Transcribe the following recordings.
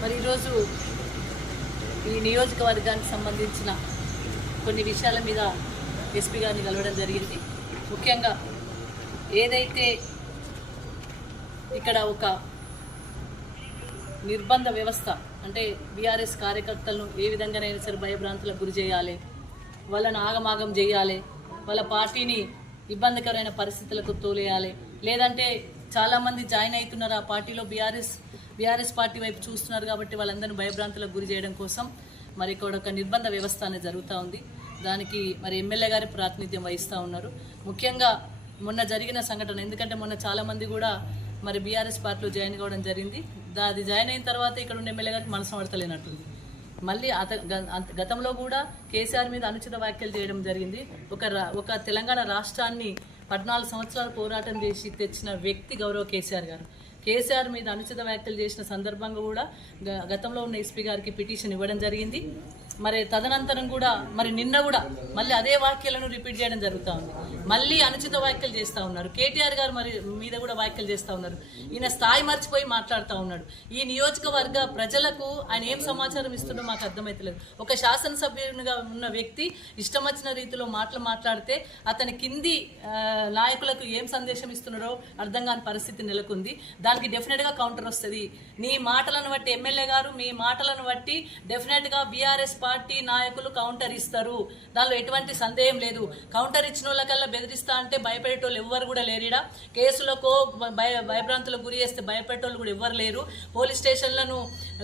మరి ఈరోజు ఈ నియోజకవర్గానికి సంబంధించిన కొన్ని విషయాల మీద ఎస్పీ గారిని కలవడం జరిగింది. ముఖ్యంగా ఏదైతే ఇక్కడ ఒక నిర్బంధ వ్యవస్థ అంటే బీఆర్ఎస్ కార్యకర్తలను ఏ విధంగానైనా సరే భయభ్రాంతులకు గురి చేయాలి వాళ్ళని ఆగమాగం చేయాలి వాళ్ళ పార్టీని ఇబ్బందికరమైన పరిస్థితులకు తోలేయాలి. లేదంటే చాలామంది జాయిన్ అవుతున్నారు ఆ పార్టీలో బీఆర్ఎస్ బీఆర్ఎస్ పార్టీ వైపు చూస్తున్నారు కాబట్టి వాళ్ళందరినీ భయభ్రాంతులకు గురి చేయడం కోసం మరి ఇక్కడ ఒక నిర్బంధ వ్యవస్థ అనేది జరుగుతూ ఉంది. దానికి మరి ఎమ్మెల్యే గారి ప్రాతినిధ్యం వహిస్తూ ఉన్నారు. ముఖ్యంగా మొన్న జరిగిన సంఘటన ఎందుకంటే మొన్న చాలామంది కూడా మరి బీఆర్ఎస్ పార్టీలో జాయిన్ కావడం జరిగింది. అది జాయిన్ అయిన తర్వాత ఇక్కడ ఉన్న ఎమ్మెల్యే గారికి మనసు పడతలేనట్టుంది మళ్ళీ అత గ- గతంలో కూడా కేసీఆర్ మీద అనుచిత వ్యాఖ్యలు చేయడం జరిగింది. ఒక రా- ఒక తెలంగాణ రాష్ట్రాన్ని పద్నాలుగు సంవత్సరాలు పోరాటం చేసి తెచ్చిన వ్యక్తి గౌరవ కేసీఆర్ గారు. కేసీఆర్ మీద అనుచిత వ్యాఖ్యలు చేసిన సందర్భంగా కూడా గతంలో ఉన్న ఎస్పీ గారికి పిటిషన్ ఇవ్వడం జరిగింది. మరి తదనంతరం కూడా మరి నిన్న కూడా మళ్ళీ అదే వాక్యాలను రిపీట్ చేయడం జరుగుతూ ఉంది. మళ్ళీ అనుచిత వ్యాఖ్యలు చేస్తూ ఉన్నారు. కేటీఆర్ గారు మరి మీద కూడా వ్యాఖ్యలు చేస్తూ ఉన్నారు. ఈయన స్థాయి మర్చిపోయి మాట్లాడుతూ ఉన్నాడు. ఈ నియోజకవర్గ ప్రజలకు ఆయన ఏం సమాచారం ఇస్తుండో మాకు అర్థమవుతలేదు ఒక శాసనసభ్యునిగా ఉన్న వ్యక్తి ఇష్టం వచ్చిన రీతిలో మాటలు మాట్లాడితే అతని కింది నాయకులకు ఏం సందేశం ఇస్తున్నారో అర్థం కాని పరిస్థితి నెలకొంది. దానికి డెఫినెట్గా కౌంటర్ వస్తుంది. నీ మాటలను బట్టి ఎమ్మెల్యే గారు మీ మాటలను బట్టి డెఫినెట్గా బీఆర్ఎస్ పార్టీ నాయకులు కౌంటర్ ఇస్తారు. దానిలో ఎటువంటి సందేహం లేదు. కౌంటర్ ఇచ్చిన వాళ్ళకల్లా బెదిరిస్తా అంటే భయపడేటోళ్ళు ఎవ్వరు కూడా లేరిడా కేసులకో భయ భయభ్రాంతులకు గురి చేస్తే భయపడేటోళ్ళు కూడా ఎవ్వరు లేరు. పోలీస్ స్టేషన్లను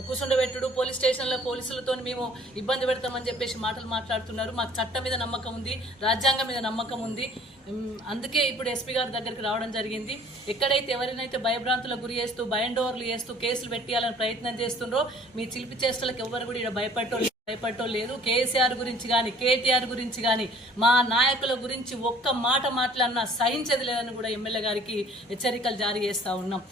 కూర్చుండబెట్టుడు పోలీస్ స్టేషన్ల పోలీసులతో మేము ఇబ్బంది పెడతామని చెప్పేసి మాటలు మాట్లాడుతున్నారు. మాకు చట్టం మీద నమ్మకం ఉంది రాజ్యాంగం మీద నమ్మకం ఉంది. అందుకే ఇప్పుడు ఎస్పీ గారి దగ్గరికి రావడం జరిగింది. ఎక్కడైతే ఎవరినైతే భయభ్రాంతులకు గురి చేస్తూ భయండోవర్లు చేస్తూ కేసులు పెట్టియాలని ప్రయత్నం చేస్తుండ్రో మీ చిలిపి చేష్టలకు ఎవ్వరు కూడా ఇక్కడ భయపడటం భయపడటం లేదు. కేసీఆర్ గురించి కానీ కేటీఆర్ గురించి కానీ మా నాయకుల గురించి ఒక్క మాట మాట్లాడినా సహించదు లేదని కూడా ఎమ్మెల్యే గారికి హెచ్చరికలు జారీ చేస్తూ ఉన్నాం.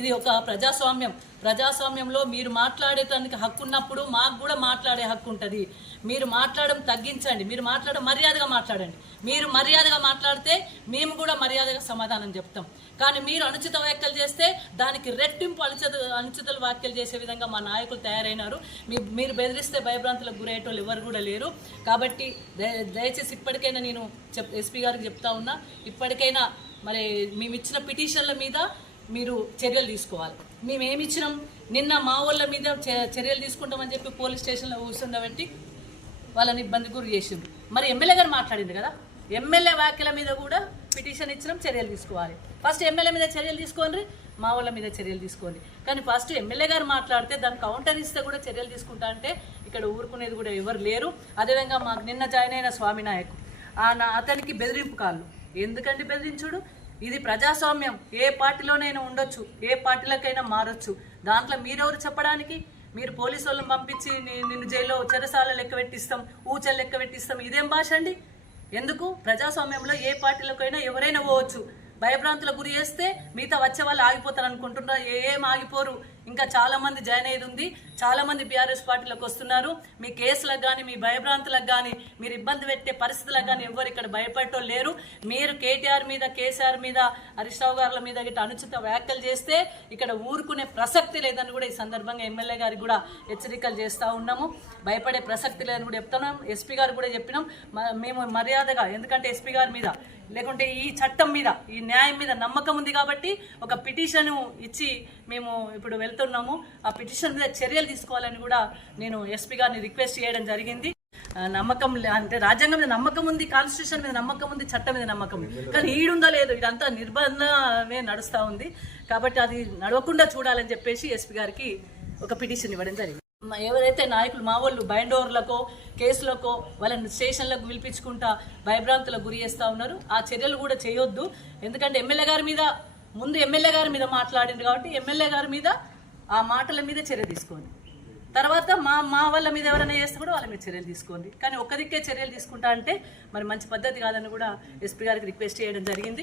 ఇది ఒక ప్రజాస్వామ్యం. ప్రజాస్వామ్యంలో మీరు మాట్లాడేటానికి హక్కు ఉన్నప్పుడు మాకు కూడా మాట్లాడే హక్కు ఉంటుంది. మీరు మాట్లాడడం తగ్గించండి. మీరు మాట్లాడడం మర్యాదగా మాట్లాడండి. మీరు మర్యాదగా మాట్లాడితే మేము కూడా మర్యాదగా సమాధానం చెప్తాం. కానీ మీరు అనుచిత వ్యాఖ్యలు చేస్తే దానికి రెట్టింపు అనుచిత అనుచిత వ్యాఖ్యలు చేసే విధంగా మా నాయకులు తయారైనారు. మీ- మీరు బెదిరిస్తే భయభ్రాంతులకు గురయ్యేటోళ్ళు ఎవరు కూడా లేరు. కాబట్టి దయ- దయచేసి ఇప్పటికైనా నేను చెప్ ఎస్పీ గారికి చెప్తా ఉన్నా ఇప్పటికైనా మరి మేము ఇచ్చిన పిటిషన్ల మీద మీరు చర్యలు తీసుకోవాలి. మేము ఏమి ఇచ్చినాం? నిన్న మా వాళ్ళ మీద చ- చర్యలు తీసుకుంటామని చెప్పి పోలీస్ స్టేషన్లో కూర్చుండబట్టి వాళ్ళని ఇబ్బంది గురి చేసిండ్రు. మరి ఎమ్మెల్యే గారు మాట్లాడింది కదా? ఎమ్మెల్యే వ్యాఖ్యల మీద కూడా పిటిషన్ ఇచ్చినాం చర్యలు తీసుకోవాలి. ఫస్ట్ ఎమ్మెల్యే మీద చర్యలు తీసుకోండి మా వాళ్ళ మీద చర్యలు తీసుకోండి. కానీ ఫస్ట్ ఎమ్మెల్యే గారు మాట్లాడితే దాన్ని కౌంటర్ ఇస్తే కూడా చర్యలు తీసుకుంటా అంటే ఇక్కడ ఊరుకునేది కూడా ఎవరు లేరు. అదేవిధంగా మాకు నిన్న జాయిన్ అయిన స్వామి నాయకు ఆ నా- అతనికి బెదిరింపు కాళ్ళు. ఎందుకంటే బెదిరించుడు? ఇది ప్రజాస్వామ్యం. ఏ పార్టీలోనైనా ఉండొచ్చు ఏ పార్టీలకైనా మారొచ్చు. దాంట్లో మీరెవరు చెప్పడానికి? మీరు పోలీసు వాళ్ళని పంపించి నిన్ను జైల్లో చెరసాల లెక్క పెట్టిస్తాం ఊచలు లెక్క పెట్టిస్తాం ఇదేం భాష అండి? ఎందుకు? ప్రజాస్వామ్యంలో ఏ పార్టీలకైనా ఎవరైనా పోవచ్చు. భయభ్రాంతులకు గురి చేస్తే మిగతా వచ్చే వాళ్ళు ఆగిపోతారు అనుకుంటున్నారు ఏం ఆగిపోరు. ఇంకా చాలామంది జాయిన్ అయ్యేది ఉంది. చాలామంది బీఆర్ఎస్ పార్టీలకు వస్తున్నారు. మీ కేసులకు కానీ మీ భయభ్రాంతులకు కానీ మీరు ఇబ్బంది పెట్టే పరిస్థితులకు కానీ ఎవరు ఇక్కడ భయపడటం లేరు. మీరు కేటీఆర్ మీద కేసీఆర్ మీద హరీష్ గారుల మీద గిట్ట అనుచిత వ్యాఖ్యలు చేస్తే ఇక్కడ ఊరుకునే ప్రసక్తి లేదని కూడా ఈ సందర్భంగా ఎమ్మెల్యే గారికి కూడా హెచ్చరికలు చేస్తూ ఉన్నాము. భయపడే ప్రసక్తి లేదని కూడా చెప్తున్నాం. ఎస్పీ గారు కూడా చెప్పినాం. మేము మర్యాదగా ఎందుకంటే ఎస్పీ గారి మీద లేకుంటే ఈ చట్టం మీద ఈ న్యాయం మీద నమ్మకం ఉంది కాబట్టి ఒక పిటిషన్ ఇచ్చి మేము ఇప్పుడు వెళ్తున్నాము. ఆ పిటిషన్ మీద చర్యలు తీసుకోవాలని కూడా నేను ఎస్పీ గారిని రిక్వెస్ట్ చేయడం జరిగింది. నమ్మకం లే- అంటే రాజ్యాంగం మీద నమ్మకం ఉంది కాన్స్టిట్యూషన్ మీద నమ్మకం ఉంది చట్టం మీద నమ్మకం ఉంది. కానీ ఈడుందో లేదు ఇదంతా నిర్బంధమే నడుస్తూ ఉంది. కాబట్టి అది నడవకుండా చూడాలని చెప్పేసి ఎస్పీ గారికి ఒక పిటిషన్ ఇవ్వడం జరిగింది. ఎవరైతే నాయకులు మా వాళ్ళు బైండోర్లకో కేసులకో వాళ్ళని స్టేషన్లకు పిలిపించుకుంటా భయభ్రాంతులకు గురి చేస్తూ ఉన్నారు. ఆ చర్యలు కూడా చేయొద్దు. ఎందుకంటే ఎమ్మెల్యే గారి మీద ముందు ఎమ్మెల్యే గారి మీద మాట్లాడింది కాబట్టి ఎమ్మెల్యే గారి మీద ఆ మాటల మీద చర్య తీసుకోండి. తర్వాత మా మా వాళ్ళ మీద ఎవరైనా చేస్తే కూడా వాళ్ళ మీద చర్యలు తీసుకోండి. కానీ ఒక్క దిక్కే చర్యలు తీసుకుంటా అంటే మరి మంచి పద్ధతి కాదని కూడా ఎస్పీ గారికి రిక్వెస్ట్ చేయడం జరిగింది.